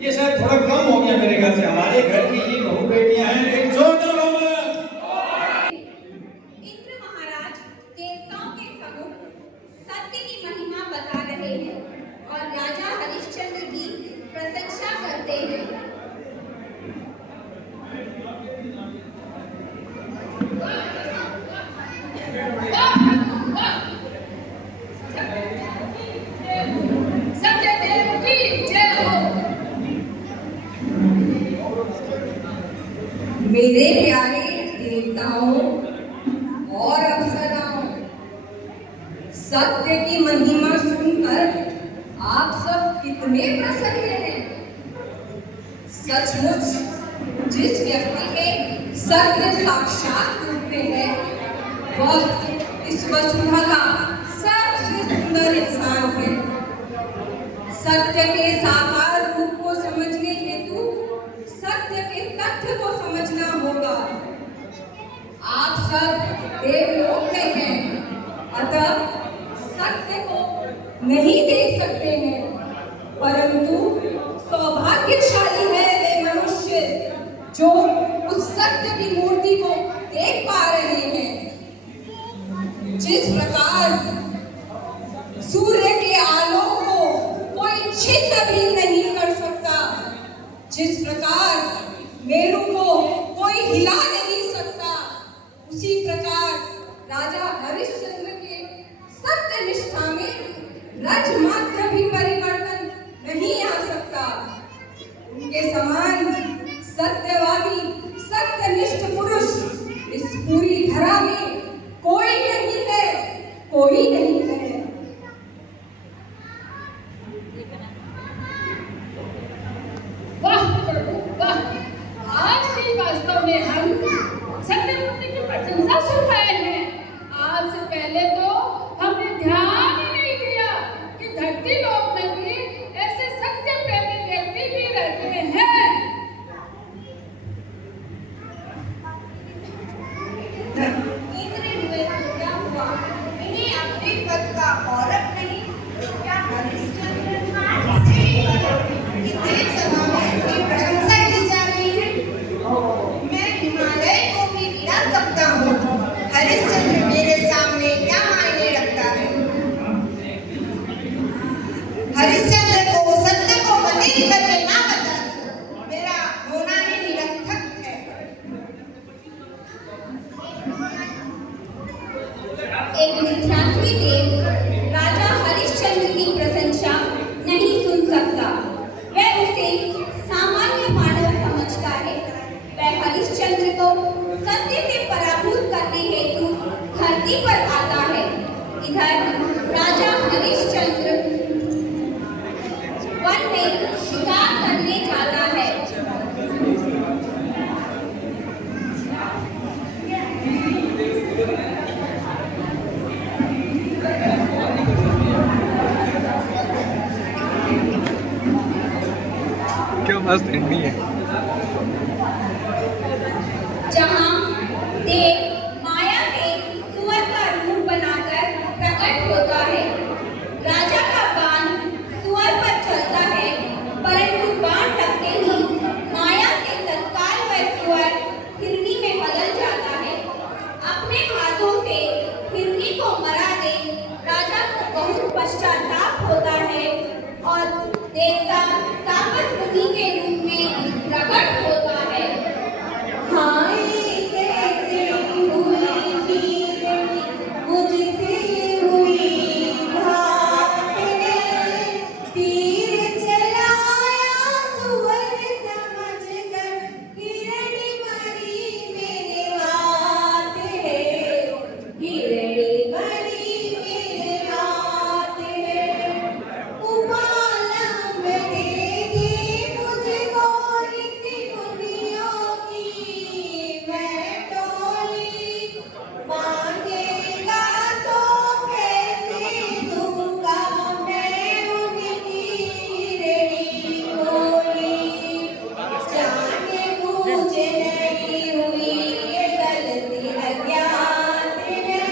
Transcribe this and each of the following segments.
ये शायद थोड़ा कम हो गया मेरे ख्याल से। हमारे घर की ये बहू बेटियां हैं, एक जोरदार इंद्र महाराज देवताओं के सम्मुख सत्य की महिमा बता रहे हैं और राजा हरिश्चंद्र की प्रशंसा करते हैं। मेरे प्यारे देवताओं और अप्सराओं, सत्य की महिमा सुनकर आप सब कितने प्रसन्न हैं। सचमुच जिस व्यक्ति के सत्य साक्षात रूप में है वह इस वसुधा का सबसे सुंदर इंसान है। सत्य के साकार रूप को समझने हेतु सत्य के तथ्य को समझना होगा। आप सब देवलोक में हैं, अतः सत्य को नहीं देख सकते हैं, परंतु सौभाग्यशाली है वे मनुष्य जो उस सत्य की मूर्ति को देख पा रहे हैं। जिस प्रकार सूर्य के आलोक को कोई छिद्र भी नहीं कर सकता, जिस प्रकार मेरू को कोई हिला नहीं सकता, उसी प्रकार राजा हरिश्चंद्र के सत्य निष्ठा में रज मात्र भी परिवर्तन नहीं आ सकता। उनके समान सत्यवादी सत्यनिष्ठ पुरुष इस पूरी धरा में कोई नहीं है, कोई नहीं है। मस्त हिंदी है। जहाँ देव माया से सुअर का रूप बनाकर प्रकट होता है। राजा का बाण सुअर पर चलता है, परंतु बाण लगते ही माया से तत्काल वह सुअर हिरनी में बदल जाता है। अपने हाथों से हिरनी को मरा दे राजा को बहुत पश्चाताप होता है और देवता ताकत मुनि के रूप में प्रकट होता है। हाय कैसे हुई हीरनी मुझसे हुई घात है, तीर चलाया सुअर समझकर हिरनी मरी मेरे हाथ है, हिरनी मरी मेरे हाथ है। उपालंब देगी मुझको ऋषि मुनियों की मैं टोली, मांगेगा तो कैसे दूंगा मैं उनकी हिरनी बोली। जाने बूझ नहीं हुई ये गलती अज्ञात है,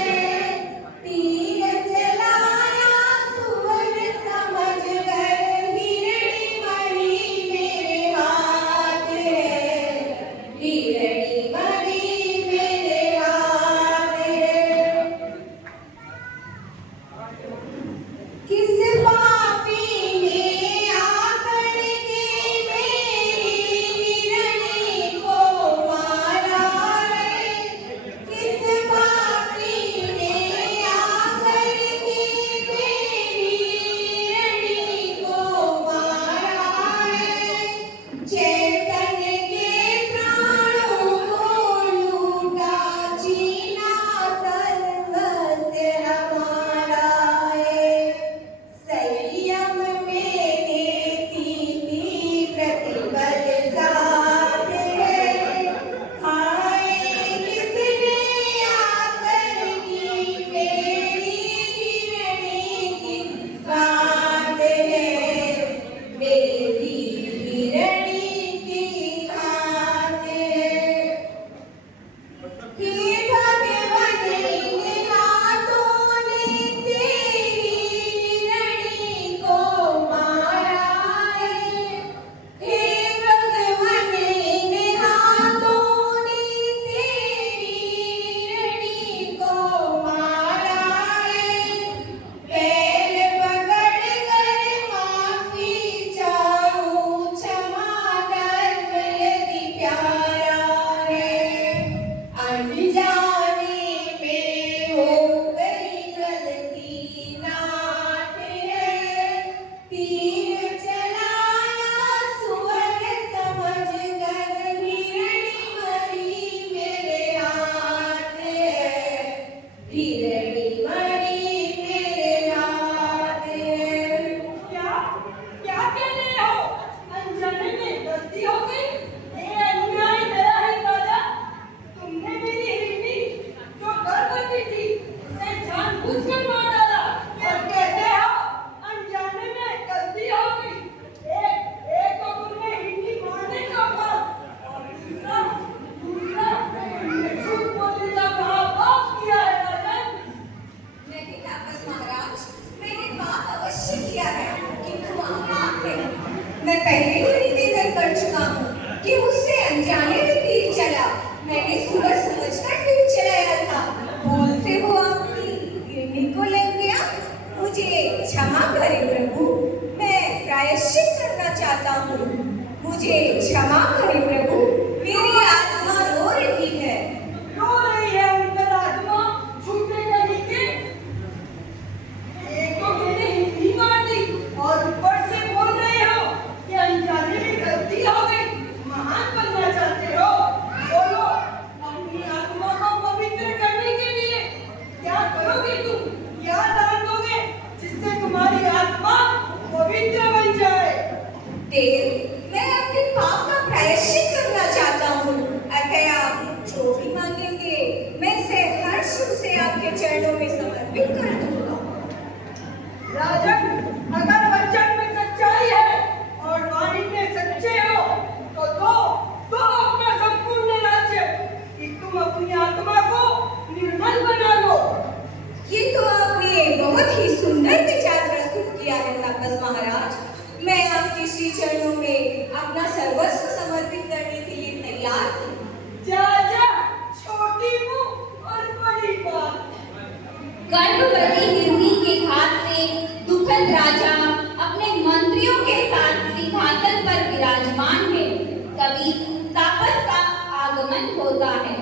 तीर चलाया सुअर समझकर हिरनी मरी मेरे हाथ है, हिरनी मरी मेरे हाथ है। किस पापी ने आकर के मेरी हिरनी को मारा है, किस पापी ने आकर के मेरी हिरनी को मारा है। चैतन के प्राणों को लूटा जीना सर्वस्य हमारा है। संयम में देती थी प्रतिबल साथ है, हाय किसने आकर की मेरी हिरनी की बात है, मेरी हिरनी की बात है। हे भगवान इन हाथों ने तेरी हिरनी को मारा है, हे भगवान इन हाथों ने तेरी हिरनी को मारा है। पैर पकड़ कर माफी चाहूं, क्षमा कर यदि प्यारा है। अनजाने में हो गई गलती नाट है, तीर चलाया सुअर समझकर हिरनी मरी मेरे हाथ है, हिरनी मरी मेरे हाथ है। क्या क्या कह रहे हो? अनजाने में गलती हो गई। ये अन्याय मेरा है राजा। तुमने मेरी हिरनी जो गर्भवती थी उसे जानबूझकर मार डाला और कहते हो अनजाने में गलती हो गई। एक तो तुमने हिरनी मारने का पाप और दूसरा तुमने झूठ बोलने का पाप किया है राजन। नहीं तापस महाराज, मैंने पाप अवश्य किया है, किंतु वहाँ पाप है। मैं पहले ही निवेदन कर चुका हूँ कि मुझसे अनजाने में तीर चला, मैंने सुअर समझकर तीर चलाया था, भूल से वो आपकी हिरनी को लग गया। मुझे क्षमा करें प्रभु, मैं प्रायश्चित करना चाहता हूँ, मुझे क्षमा करें प्रभु, मेरी आत्मा रो रही है। रो रही है अंतरात्मा झूठे कहीं के। एक तो तुमने हिंदी मार दी और ऊपर से बोल रहे हो कि अनजाने में गलती हो गई। महान बनना चाहते हो? बोलो, अपनी आत्मा को पवित्र करने के लिए क्या करोगे तुम? क्या दान दोगे जिससे तुम्हारी आत्मा पवित्र बन जाए? देव, मैं अपने पाप का प्रायश्चित के श्री चरणों में अपना सर्वस्व समर्पित करने के लिए तैयार हूँ। जा जा, छोटी मुंह और बड़ी बात। गर्भवती हिरनी के हाथ से दुखद राजा अपने मंत्रियों के साथ सिंहासन पर विराजमान है। तभी तापस का आगमन होता है।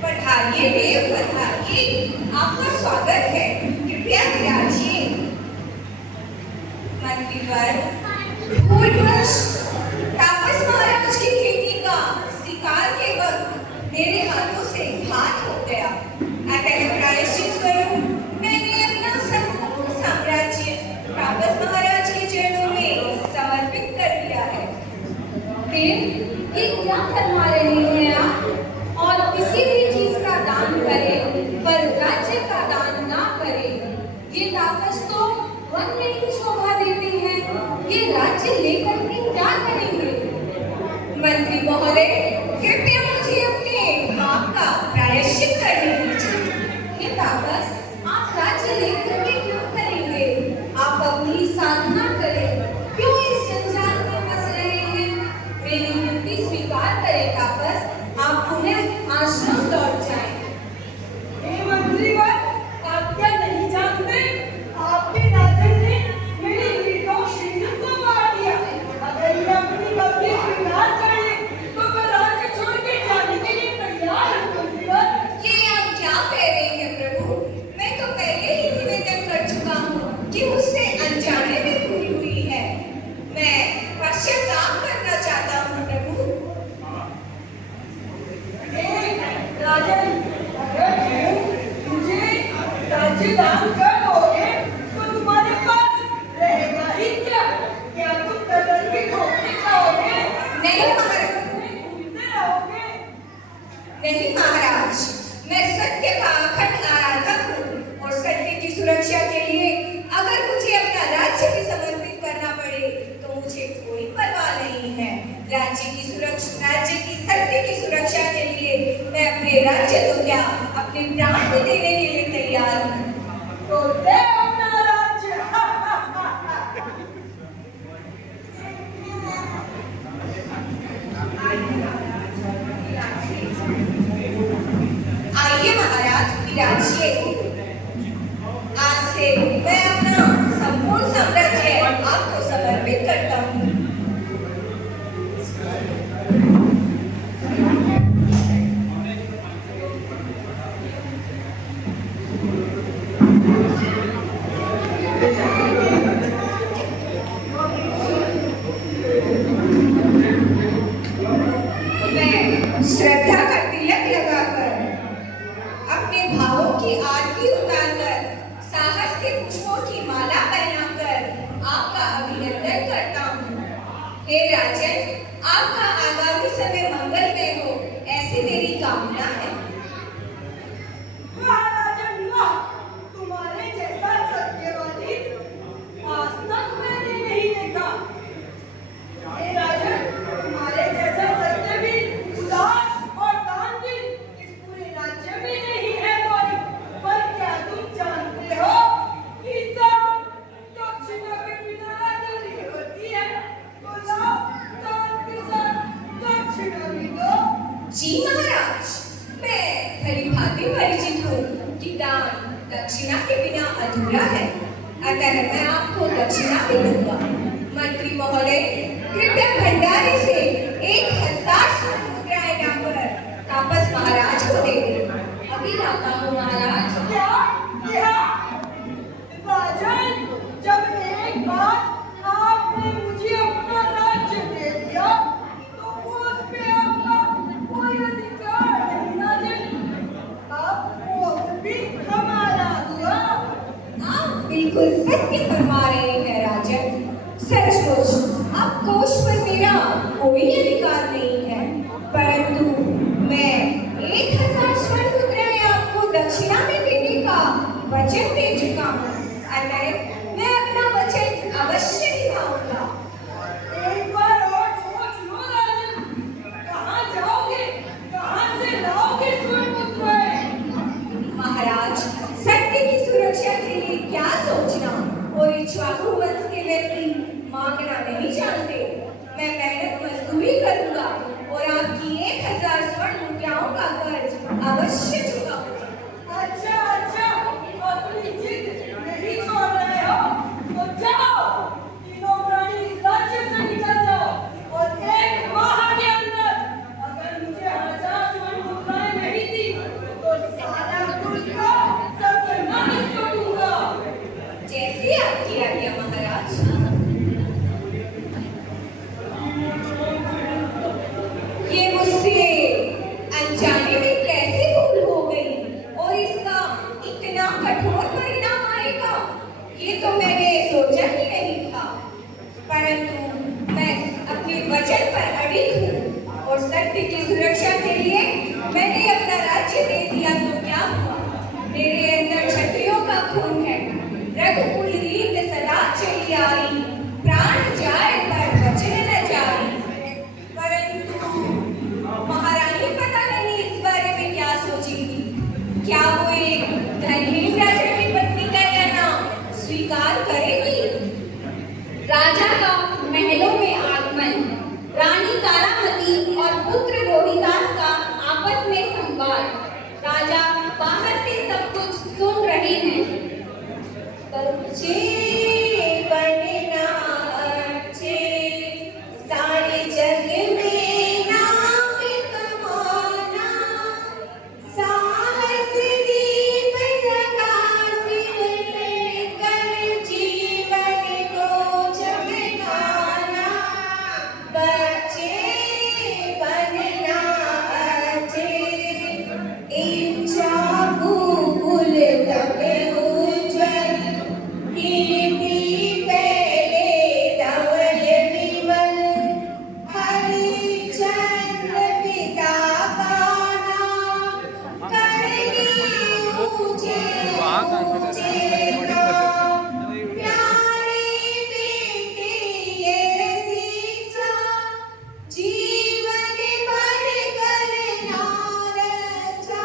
पधारिए देव, पधारिए, आपका स्वागत है, कृपया विराजिए। मंत्रीवर, भूलवश तापस महाराज की खेती का शिकार के वक्त मेरे हाथों से घात हो गया। अतः प्रायश्चित स्वरूप मैंने अपना संपूर्ण साम्राज्य तापस महाराज के चरणों में समर्पित कर दिया है। देव, ये क्या फरमा रहे हैं आप? और किसी भी चीज का दान करें पर राज्य का दान ना करें। ये तापस तो वन में ही शोभा देते हैं। ये राज्य लेकर के क्या करेंगे? मंत्री महोदय, कृपया मुझे अपने पाप का प्रायश्चित करने दीजिए। ये तापस आप राज्य लेकर के क्यों करेंगे? आप अपनी साधना करें। क्यों इस जंजाल में फंस रहे हैं? मेरी विनती स्वीकार करें तापस। आप पुनः आश्रम लौट जाएं। हे मंत्रीवर, आप क्या नहीं जानते? आपके राजन ने मेरी निर्दोष को मार दिया। अगर ये अपनी गलती स्वीकार कर ले, तो मैं राज्य छोड़ के जाने के लिए तैयार हूँ मंत्रीवर। ये आप क्या कह रहे हैं प्रभु? मैं तो पहले ही निवेदन कर चुका हूँ कि मुझसे अनजाने में भूल हुई है। मैं पश्चाताप करना चाहता हूँ प्रभु। राजन, अगर मुझे राज्य दान कर दोगे तो तुम्हारे पास रहेगा ही क्या? क्या तुम दलदल के धोखे खाओगे? नहीं महाराज, घूमते रहोगे? नहीं महाराज, मैं सत्य का अखंड आराधक हूँ और सत्य की सुरक्षा के लिए अगर मुझे अपना राज्य भी समर्पित करना पड़े तो मुझे कोई परवाह नहीं है। राज्य की सत्य की सुरक्षा के लिए मैं अपने राज्य तो क्या अपने प्राण भी देने के लिए तैयार हूँ। तो दे अपना राज्य। आइए महाराज, विराजिए। आज से मैं अपना संपूर्ण साम्राज्य आपको समर्पित करता हूँ। मैं श्रद्धा का तिलक लगाकर, अपने भावों की आरती उतारकर, साहस के पुष्पों की माला पहनाकर आपका अभिनंदन करता हूँ। हे राजन, आपका आगामी समय मंगलमय हो, ऐसी मेरी कामना है। महाराजन वाह, तुम्हारे जैसा सत्यवादी आज तक मैंने नहीं देखा। हे राजन, तुम्हारे जैसा सत्यवीर, उदार और दानवीर इस पूरे राज्य में नहीं है कोई। पर क्या तुम जानते हो कि दान दक्षिणा के बिना अधूरी होती है? तो लाओ, दान के साथ दक्षिणा भी दो। जी महाराज, मैं भली भांति परिचित हूँ कि दान दक्षिणा के बिना अधूरा है। अतः मैं आपको दक्षिणा भी दूंगा। मंत्री महोदय, कृपया भंडारे से 1000 स्वर्ण मुद्राएं लाकर तापस महाराज को दे दें। अभी लाता हूँ महाराज। क्या? राजन, जब एक बार आपने मुझे अपना राज्य दे दिया, तो उस पे आपका कोई अधिकार नहीं राजन। अब वो भी हमारा हुआ। आप बिल्कुल सत्य फरमा रहे हैं राजन। सचमुच अब कोष पर मेरा कोई अधिकार अवश्य चुकाऊंगी। अच्छा अच्छा, अपनी जिद नहीं छोड़ रहे हो तो जाओ, तीनों प्राणी इस राज्य से निकल जाओ और 1 माह के अंदर अगर मुझे 1000 स्वर्ण मुद्राएं नहीं दी तो सारा कुल का सर्वनाश कर दूंगा। जैसी आपकी आज्ञा महाराज। ये मुझसे अनजाने में कैसे भूल हो गई और इसका इतना कठोर परिणाम आएगा, ये तो मैंने सोचा ही नहीं था। परंतु मैं अपने वचन पर अडिग हूँ और सत्य की सुरक्षा के लिए मैंने अपना राज्य दे दिया तो क्या हुआ? मेरे अंदर क्षत्रियों का खून है, रघुकुल रीत सदा चली आई, प्राण जाए पर वचन न जाए। परंतु महारानी पता नहीं इस बारे में क्या सोचेगी। क्या वो एक धनहीन राजा की पत्नी का रहना स्वीकार करेगी? राजा का महलों में आगमन, रानी तारामती और पुत्र रोहिदास का आपस में संवाद। राजा बाहर से सब कुछ सुन रहे हैं। बच्चे बनना अच्छे, सारे जग में नाम कमाना, साहस दीप प्रकाशित कर जीवन को चमकाना। बच्चे बनना अच्छे, इच्छा भूल तब उज्ज्वल, कीर्ति पहले धवल विमल, हरिश्चंद्र पिता का नाम, करनी ऊंचे ऊंचे काम। प्यारे बेटे ये शिक्षा, जीवन भर करना रक्षा,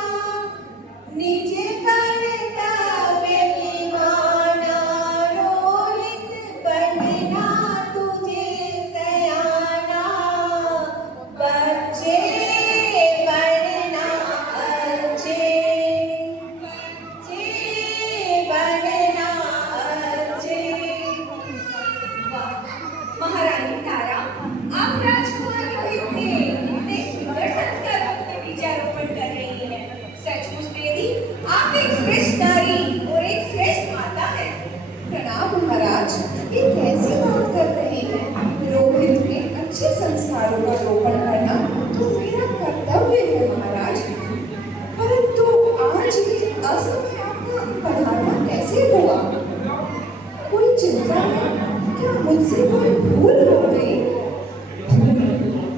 निज कर्तव्य निभाना, रोहित बनना तुझे सयाना। बच्चे बनना अच्छे, बच्चे बनना अच्छे। महारानी तारा, आप राजकुमार रोहित के इतने सुंदर संस्कारों के बीजारोपण कर रही हैं। सचमुच देवी, आप एक श्रेष्ठ नारी और एक श्रेष्ठ माता हैं। प्रणाम महाराज, ये कैसी बात कर रहे हैं? रोहित में अच्छे संस्कारों का रोपण करना तो मेरा कर्तव्य है महाराज। परंतु आज ये असमय आपका पधारना कैसे हुआ? कोई चिंता है क्या? मुझसे कोई भूल हो गई?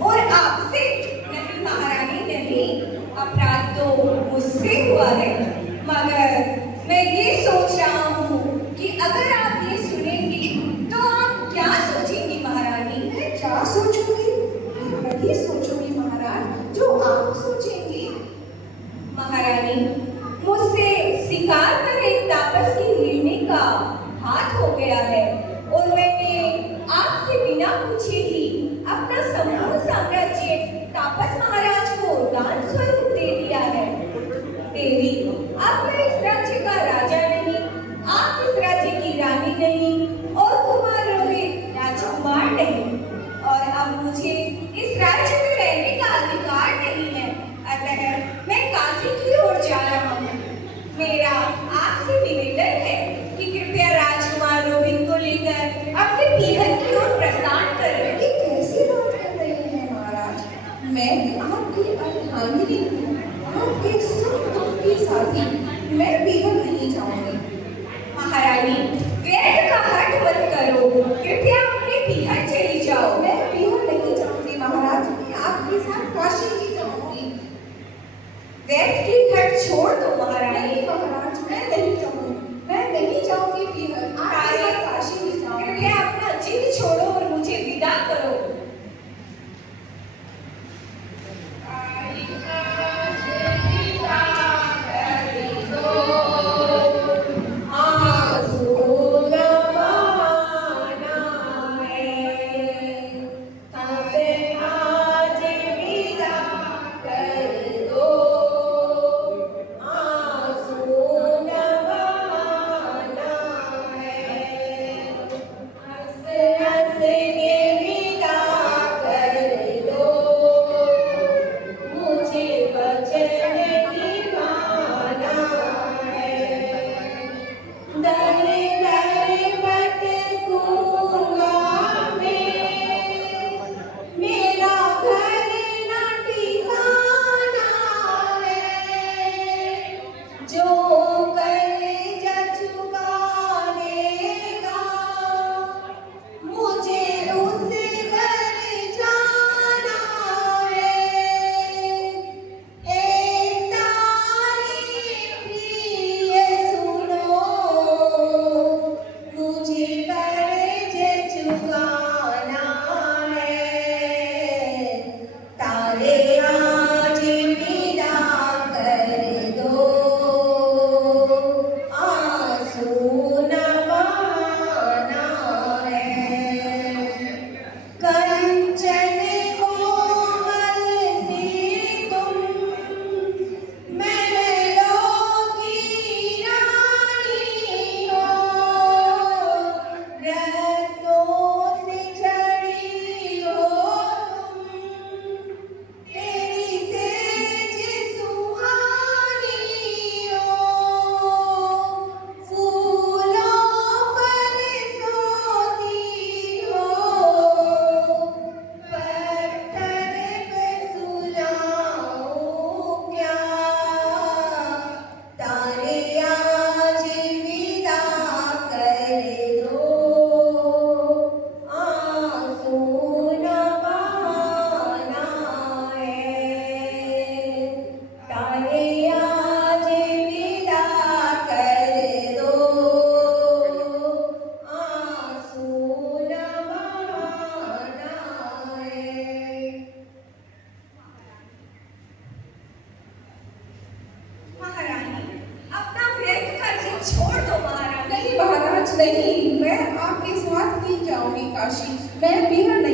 और आपसे नहीं महारानी, नहीं, अपराध तो मुझसे हुआ है। मगर मैं ये सोच रहा हूँ कि अगर आप ये सुनेंगी तो आप क्या सोचेंगी महारानी? मैं क्या सोचूंगी? मैं वही सोचूंगी महाराज जो आप सोचेंगी। महारानी, मुझसे शिकार पर एक तापस की हिरनी का हाथ हो गया है और मैंने आपसे बिना पूछे ही अपना संपूर्ण साम्राज्य तापस महाराज को दान स्वरूप दे दिया है। देवी, आप मैं इस राज्य का राजा नहीं, आप इस राज्य की रानी नहीं और कुमार रोहित राजकुमार नहीं, और अब मुझे इस राज्य में रहने का अधिकार नहीं है। अतः मैं काशी की ओर जा रहा हूँ। मेरा आपसे निवेदन है कि कृपया राजकुमार रोहित को लेकर अपने पीहर की ओर प्रस्थान करें। ये कैसी बात कर रही हैं महाराज? मैं आपकी अर्धांगिनी हूँ, आपके सब दुख की साथी। मैं पीहर नहीं जाऊंगी। महारानी, व्यर्थ का हट मत करो, कृपया अपने पीहर चली जाओ। मैं पीहर नहीं जाऊंगी महाराज, मैं आपके साथ काशी ही जाऊंगी। व्यर्थ की हट छोड़ दो महारानी। नहीं महाराज, मैं नहीं जाऊंगी, मैं नहीं जाऊंगी पीहर, आपके साथ काशी ही जाऊंगी। कृपया अपना जिद छोड़ो और मुझे विदा करो। मैं वीरण